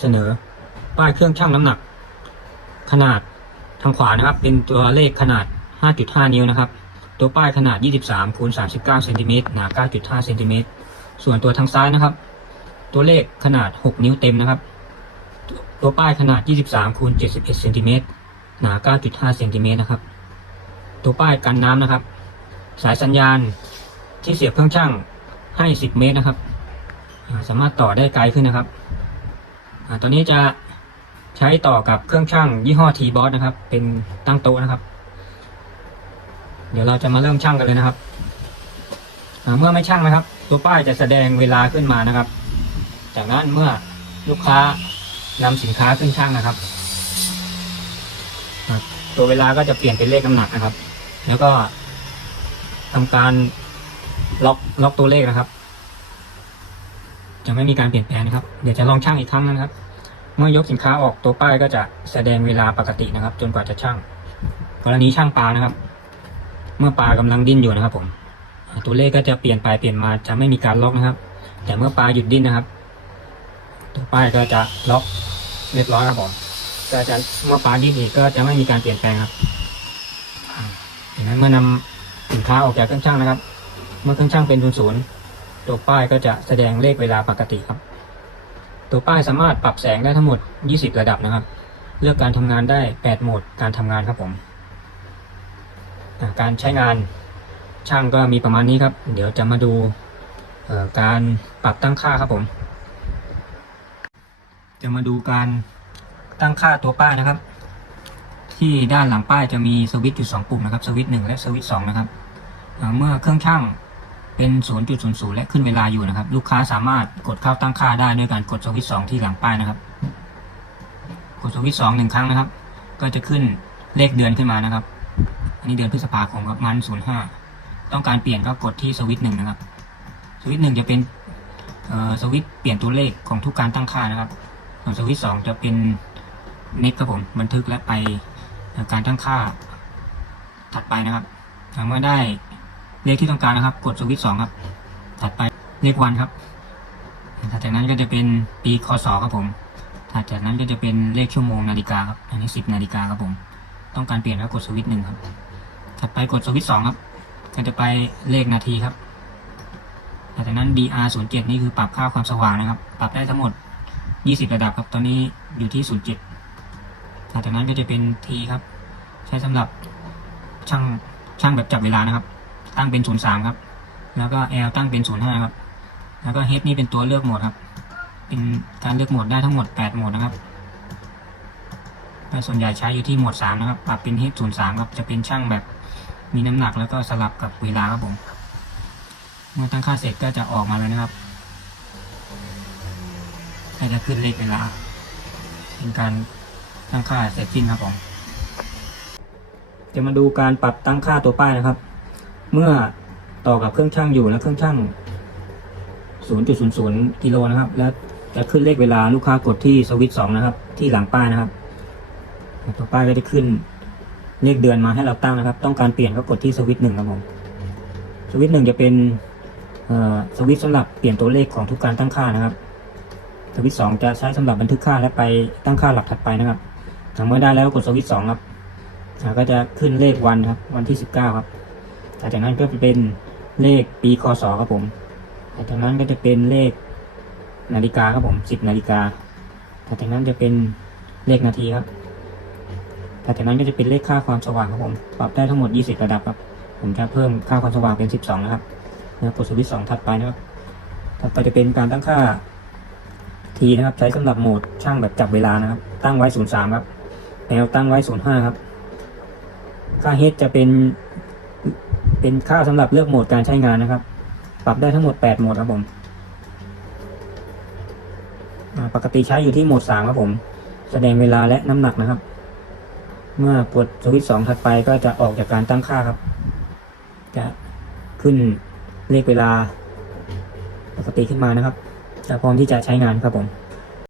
เสนอ ป้ายเครื่องชั่งน้ำหนัก ขนาดทางขวานะครับ เป็นตัวเลขขนาด 5.5 นิ้วนะครับ ตัวป้ายขนาด 23คูณ39เซนติเมตรหนา 9.5เซนติเมตรส่วนตัวทางซ้ายนะครับ ตัวเลขขนาด 6 นิ้วเต็มนะครับ ตัวป้ายขนาด 23คูณ71เซนติเมตรหนา 9.5เซนติเมตรนะครับ ตัวป้ายกันน้ำนะครับ สายสัญญาณที่เสียบเครื่องชั่งให้ 10 เมตรนะครับ สามารถต่อได้ไกลขึ้นนะครับ อาตอนนี้จะใช้ต่อกับเครื่องชั่งยี่ห้อ T-Boss นะครับ เป็นตั้งโต๊ะนะครับ เดี๋ยวเราจะมาเริ่มชั่งกันเลยนะครับเมื่อไม่ชั่งนะครับ ตัวป้ายจะแสดงเวลาขึ้นมานะครับ จากนั้นเมื่อลูกค้านำสินค้าขึ้นชั่งนะครับ ตัวเวลาก็จะเปลี่ยนเป็นเลขน้ำหนักนะครับ แล้วก็ทำการล็อกล็อกตัวเลขนะครับ จะไม่มีการเปลี่ยนแปลงนะครับ เดี๋ยวจะลองชั่งอีกครั้งนะครับ เมื่อยกสินค้าออกตัวป้ายก็จะแสดงเวลาปกตินะครับ จนกว่าจะชั่งกรณีช่างปลานะครับ เมื่อปลากำลังดิ้นอยู่นะครับ ผม ตัวเลขก็จะเปลี่ยนไปเปลี่ยนมาจะไม่มีการล็อกนะครับ แต่เมื่อปลาหยุดดิ้นนะครับ ตัวป้ายก็จะล็อกเรียบร้อยครับผมก็จะเมื่อปลาดิ้นอีกก็จะไม่มีการเปลี่ยนแปลงครับดังนั้นเมื่อนำสินค้าออกจากเครื่องช่างนะครับ เมื่อเครื่องช่างเป็นศูนย์ ตัวป้ายก็จะแสดงเลขเวลาปกติครับ ตัวป้ายสามารถปรับแสงได้ทั้งหมด 20 ระดับนะครับ เลือกการทำงานได้ 8 โหมดการทำงานครับผม การใช้งานช่างก็มีประมาณนี้ครับ เดี๋ยวจะมาดูการปรับตั้งค่าครับผม จะมาดูการตั้งค่าตัวป้ายนะครับ ที่ด้านหลังป้ายจะมีสวิตช์จุดสองปุ่มนะครับสวิตช์หนึ่งและสวิตช์สองนะครับ เมื่อเครื่องช่าง เป็น 0.00 และขึ้นเวลาอยู่นะครับ ลูกค้าสามารถกดเข้าตั้งค่าได้ด้วยการกดสวิตช์สองที่หลังป้ายนะครับ กดสวิตช์สองหนึ่งครั้งนะครับ ก็จะขึ้นเลขเดือนขึ้นมานะครับ อันนี้เดือนพฤษภาคมครับมันศูนย์ห้าต้องการเปลี่ยนก็กดที่สวิตช์หนึ่งนะครับ สวิตช์หนึ่งจะเป็นสวิตช์เปลี่ยนตัวเลขของทุกการตั้งค่านะครับส่วนสวิตช์สองจะเป็นเน็ตครับผมบันทึกและไปการตั้งค่าถัดไปนะครับเมื่อได้ เลขที่ต้องการนะครับ กดสวิตช์สองครับ ถัดไปเลขวันครับถัดจากนั้นก็จะเป็นปีคศครับผมถัดจากนั้นก็จะเป็นเลขชั่วโมงนาฬิกาครับ อันนี้สิบนาฬิกาครับผม ต้องการเปลี่ยนก็กดสวิตช์หนึ่งครับ ถัดไปกดสวิตช์สองครับ ก็จะไปเลขนาทีครับหลังจากนั้น DR 0 7นี่คือปรับค่าความสว่างนะครับ ปรับได้ทั้งหมด 20 ระดับครับ ตอนนี้อยู่ที่ 07หลังจากนั้นก็จะเป็น T ครับ ใช้สำหรับช่างช่างแบบจับเวลานะครับ ตั้งเป็น 03 ครับ แล้วก็ L ตั้งเป็น 05 ครับ แล้วก็ H นี่เป็นตัวเลือกโหมดครับ เป็นการเลือกโหมดได้ทั้งหมด 8 โหมดนะครับแต่ส่วนใหญ่ใช้อยู่ที่โหมด 3 นะครับ ปรับเป็น H 03 ครับ จะเป็นช่างแบบมีน้ำหนักแล้วก็สลับกับเวลาครับผม เมื่อตั้งค่าเสร็จก็จะออกมาเลยนะครับก็จะขึ้นเลขเวลา เป็นการตั้งค่าเสร็จสิ้นครับผม จะมาดูการปรับตั้งค่าตัวป้ายนะครับ เมื่อต่อกับเครื่องช่างอยู่และเครื่องช่าง 0.00 กิโลนะครับ แล้วจะขึ้นเลขเวลาลูกค้ากดที่สวิตช์2นะครับ ที่หลังป้ายนะครับตัวป้ายก็จะขึ้นเลขเดือนมาให้เราตั้งนะครับ ต้องการเปลี่ยนก็กดที่สวิตช์หนึ่งครับผมสวิตช์หนึ่งจะเป็นสวิตช์สำหรับเปลี่ยนตัวเลขของทุกการตั้งค่านะครับสวิตช์สองจะใช้สำหรับบันทึกค่าและไปตั้งค่าหลักถัดไปนะครับหลังเมื่อได้แล้วกดสวิตช์สองครับก็จะขึ้นเลขวันครับ วันที่สิบเก้าครับ หลังจากนั้นก็จะเป็นเลขปีคศครับผมหลังจากนั้นก็จะเป็นเลขนาฬิกาครับผมสิบนาฬิกาหลังจากนั้นจะเป็นเลขนาทีครับหลังจากนั้นก็จะเป็นเลขค่าความสว่างครับผมปรับได้ทั้งหมด 20 ระดับครับ ผมจะเพิ่มค่าความสว่างเป็น 12 นะครับแล้วกดสวิตช์2ถัดไปนะครับ ถัดไปจะเป็นการตั้งค่า T นะครับ ใช้สำหรับโหมดช่างแบบจับเวลานะครับ ตั้งไว้ 03 ครับ L ตั้งไว้ 05 ครับ ค่า H จะเป็น เป็นค่าสำหรับเลือกโหมดการใช้งานนะครับ ปรับได้ทั้งหมด 8 โหมดครับผมปกติใช้อยู่ที่โหมด 3 ครับผม แสดงเวลาและน้ำหนักนะครับ เมื่อกดสวิตช์2ถัดไปก็จะออกจากการตั้งค่าครับ จะขึ้นเลขเวลาปกติขึ้นมานะครับจะพร้อมที่จะใช้งานครับผม